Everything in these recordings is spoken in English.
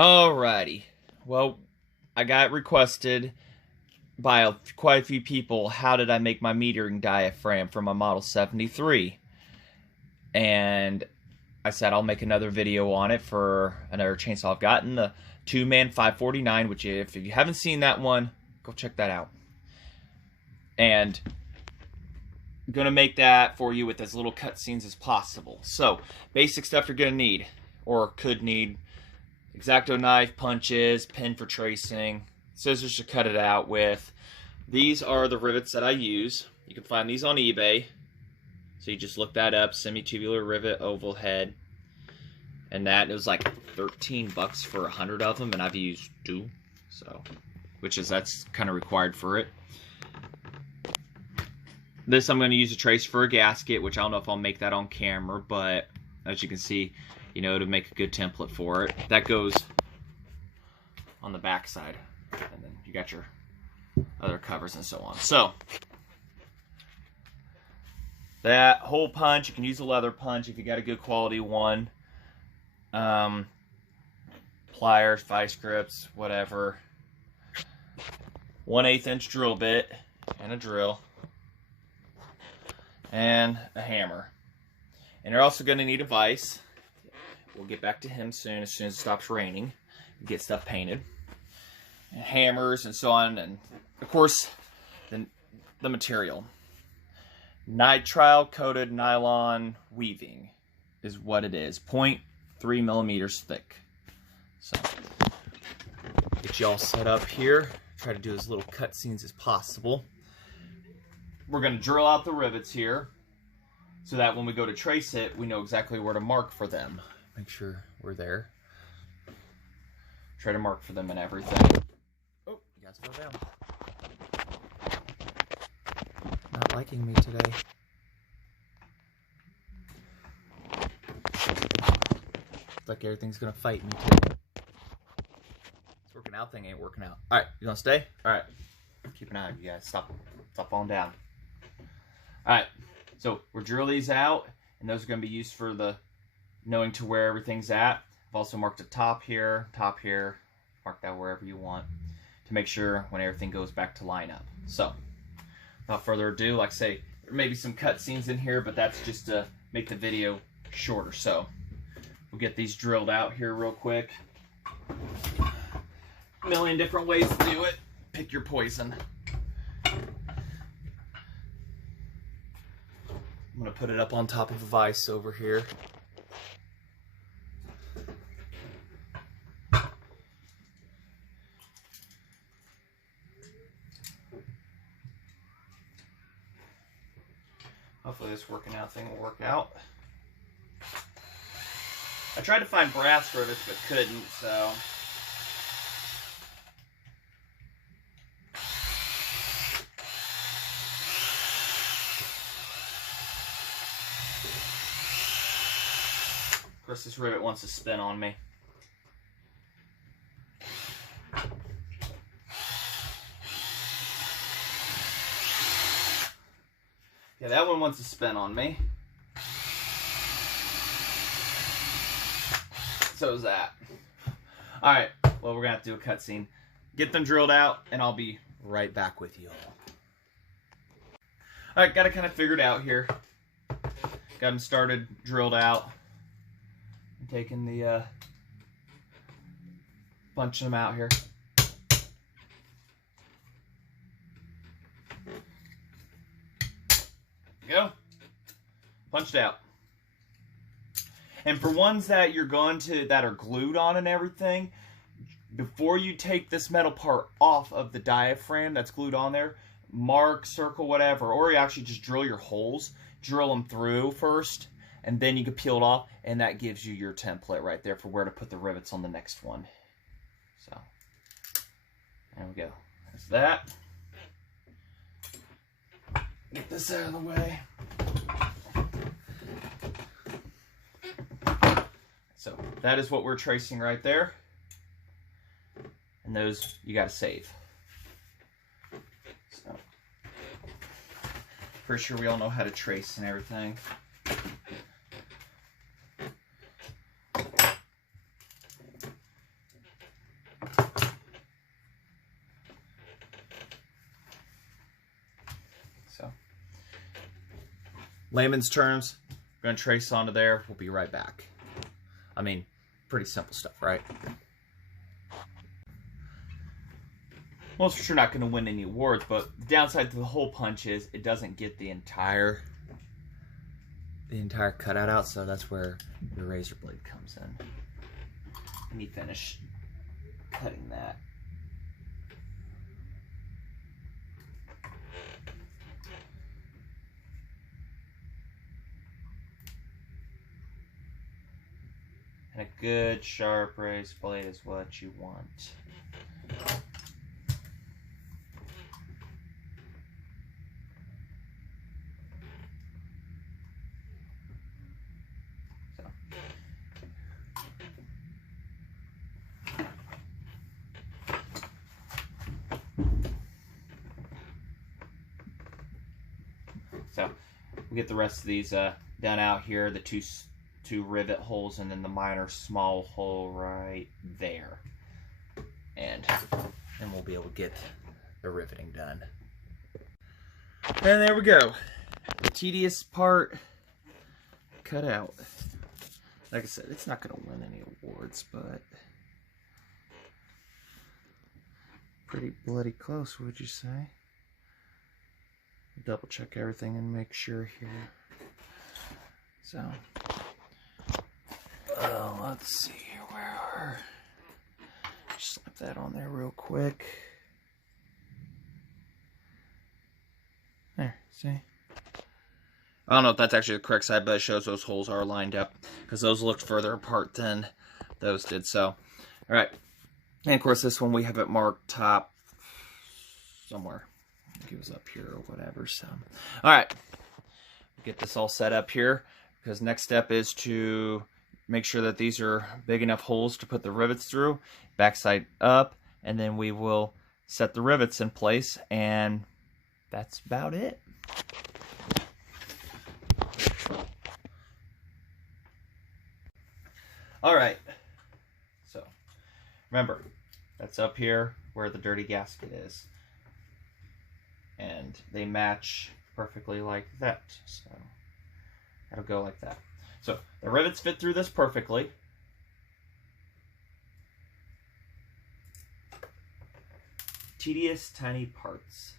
Alrighty. Well, I got requested by quite a few people, how did I make my metering diaphragm for my Model 73? And I said I'll make another video on it for another chainsaw I've gotten, the 2-man 549, which if you haven't seen that one, go check that out. And I'm going to make that for you with as little cutscenes as possible. So, basic stuff you're going to need, or could need: X-Acto knife, punches, pin for tracing, scissors to cut it out with. These are the rivets that I use. You can find these on eBay. So you just look that up, semitubular rivet oval head. And it was like $13 for 100 of them, and I've used 2. So, that's kind of required for it. This I'm going to use a trace for a gasket, which I don't know if I'll make that on camera, but as you can see, you know, to make a good template for it. That goes on the back side, and then you got your other covers and so on. So that hole punch, you can use a leather punch if you got a good quality one. Pliers, vice grips, whatever. 1/8 inch drill bit and a drill and a hammer. And you're also going to need a vise. We'll get back to him as soon as it stops raining. Get stuff painted. And hammers and so on. And of course, the material. Nitrile coated nylon weaving is what it is. 0.3 millimeters thick. So, get you all set up here. Try to do as little cut scenes as possible. We're going to drill out the rivets here, so that when we go to trace it, we know exactly where to mark for them. Make sure we're there. Try to mark for them and everything. Oh, you guys fell down. Not liking me today. Looks like everything's gonna fight me today. This working out thing ain't working out. Alright, you gonna stay? Alright. Keep an eye on you guys. Stop falling down. Alright, so we'll drill these out, and those are going to be used for the knowing to where everything's at. I've also marked a top here, mark that wherever you want, to make sure when everything goes back to line up. So, without further ado, like I say, there may be some cut scenes in here, but that's just to make the video shorter. So, we'll get these drilled out here real quick. A million different ways to do it. Pick your poison. I'm going to put it up on top of a vise over here. Hopefully this working out thing will work out. I tried to find brass rivets but couldn't, so... Of course, this rivet wants to spin on me. Yeah, that one wants to spin on me. So is that. Alright, well, we're going to have to do a cutscene. Get them drilled out, and I'll be right back with you all. Alright, got it kind of figured out here. Got them started, drilled out. Taking the bunching them out here. There you go. Punched out. And for ones that you're going to that are glued on and everything, before you take this metal part off of the diaphragm that's glued on there, mark, circle, whatever, or you actually just drill your holes, drill them through first, and then you can peel it off, and that gives you your template right there for where to put the rivets on the next one. So, there we go. There's that. Get this out of the way. So, that is what we're tracing right there. And those you got to save. So, pretty sure we all know how to trace and everything. layman's terms, we're going to trace onto there. We'll be right back. I mean, pretty simple stuff, right? Most for sure not going to win any awards, but the downside to the hole punch is it doesn't get the entire cutout out, so that's where the razor blade comes in. Let me finish cutting that. And a good sharp razor blade is what you want. So we get the rest of these done out here, the two rivet holes, and then the minor small hole right there. And then we'll be able to get the riveting done. And there we go. The tedious part cut out. Like I said, it's not going to win any awards, but pretty bloody close, would you say? Double check everything and make sure here. So, let's see here. Where are? Slap that on there real quick. There, see? I don't know if that's actually the correct side, but it shows those holes are lined up because those looked further apart than those did. So, all right. And of course, this one we have it marked top somewhere. I think it was up here or whatever. So, all right. Get this all set up here because next step is to make sure that these are big enough holes to put the rivets through, backside up, and then we will set the rivets in place, and that's about it. All right, so remember, that's up here where the dirty gasket is, and they match perfectly like that, so that'll go like that. So the rivets fit through this perfectly. Tedious tiny parts.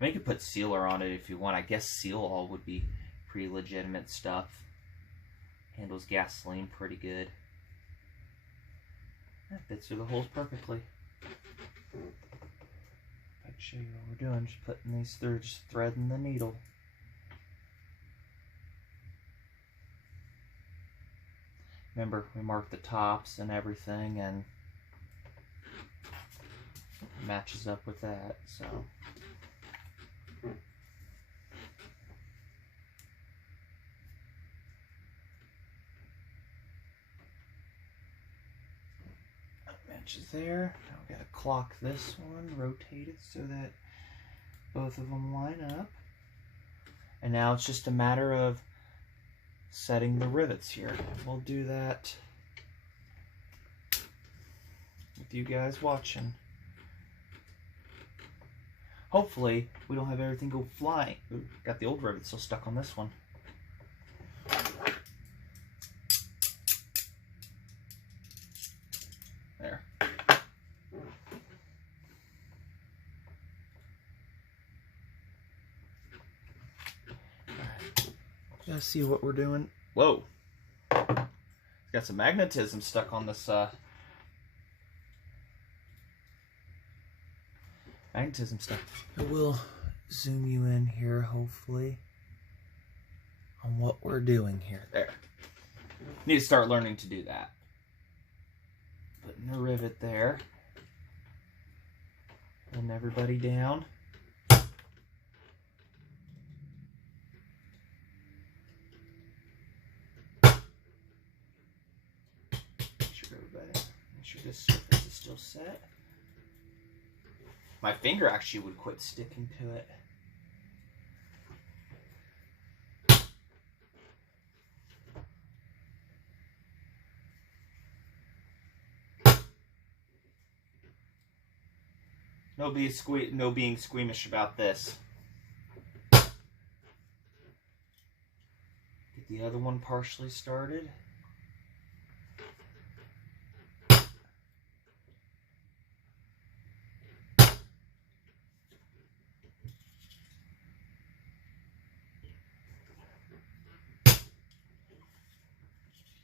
I mean, you could put sealer on it if you want. I guess seal all would be pretty legitimate stuff. Handles gasoline pretty good. That fits through the holes perfectly. I'll show you what we're doing. Just putting these through, just threading the needle. Remember, we marked the tops and everything, and it matches up with that, so. Matches there. Now we gotta clock this one, rotate it so that both of them line up. And now it's just a matter of setting the rivets here. We'll do that with you guys watching. Hopefully we don't have everything go flying. Ooh, got the old rivet still stuck on this one. There. Let's see what we're doing. Whoa. Got some magnetism stuck on this magnetism stuff. I will zoom you in here, hopefully, on what we're doing here. There. Need to start learning to do that. Putting the rivet there. Putting everybody down. Make sure this surface is still set. My finger actually would quit sticking to it. No being squeamish about this. the other one partially started.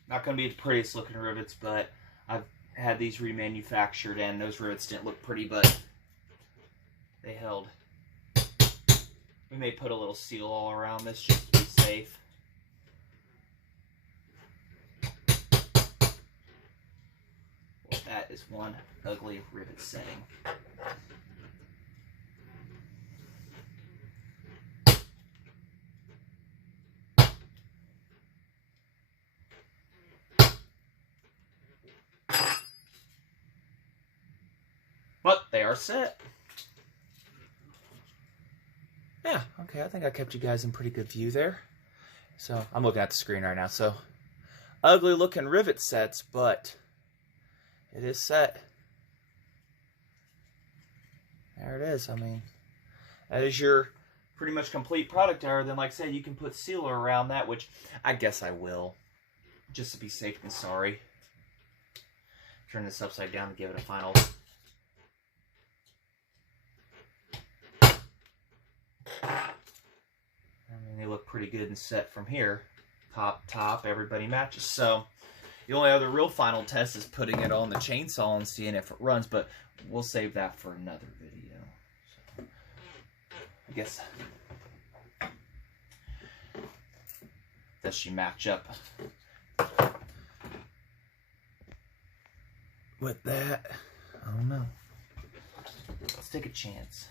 Not going to be the prettiest looking rivets, but I've had these remanufactured and those rivets didn't look pretty, but they held. We may put a little seal all around this just to be safe. Well, that is one ugly rivet setting. But they are set. Yeah, okay, I think I kept you guys in pretty good view there. So, I'm looking at the screen right now. So, ugly looking rivet sets, but it is set. There it is. I mean, that is your pretty much complete product error. Then, like I said, you can put sealer around that, which I guess I will, just to be safe and sorry. Turn this upside down and give it a final. I mean, they look pretty good and set from here. Top, everybody matches. So, the only other real final test is putting it on the chainsaw and seeing if it runs, but we'll save that for another video. So, I guess does she match up with that? I don't know. Let's take a chance.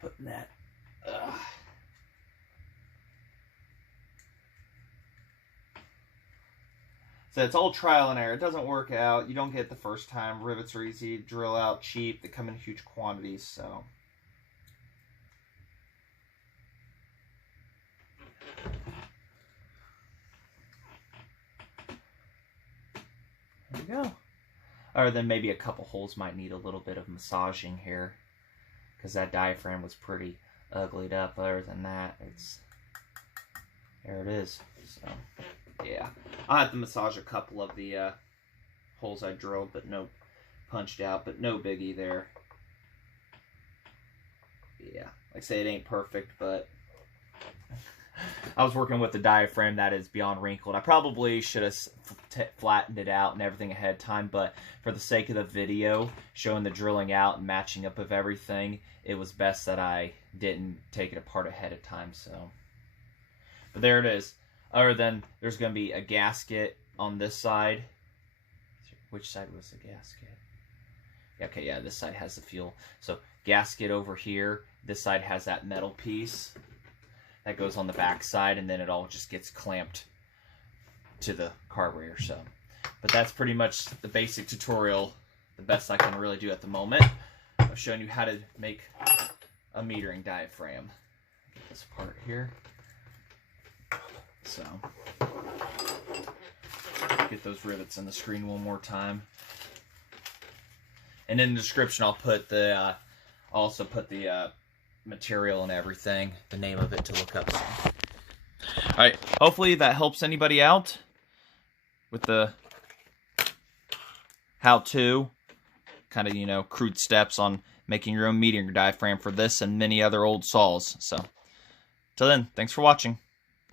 Putting that. So it's all trial and error. It doesn't work out. You don't get it the first time. Rivets are easy to drill out, cheap. They come in huge quantities. So there you go. Or then maybe a couple holes might need a little bit of massaging here, because that diaphragm was pretty uglied up. Other than that, there it is. So, yeah. I'll have to massage a couple of the holes I drilled, but no, punched out, but no biggie there. Yeah, like I say, it ain't perfect, but I was working with the diaphragm that is beyond wrinkled. I probably should have flattened it out and everything ahead of time, but for the sake of the video, showing the drilling out and matching up of everything, it was best that I didn't take it apart ahead of time. So, but there it is. Other than there's going to be a gasket on this side. Which side was the gasket? Okay, yeah, this side has the fuel. So gasket over here. This side has that metal piece that goes on the back side, and then it all just gets clamped to the carburetor. So, but that's pretty much the basic tutorial, the best I can really do at the moment. I've shown you how to make a metering diaphragm. Get this part here. So, get those rivets on the screen one more time. And in the description, I'll put the also put the material and everything, the name of it to look up. So. All right, hopefully that helps anybody out with the how-to, kind of, you know, crude steps on making your own metering diaphragm for this and many other old saws. So, till then, thanks for watching.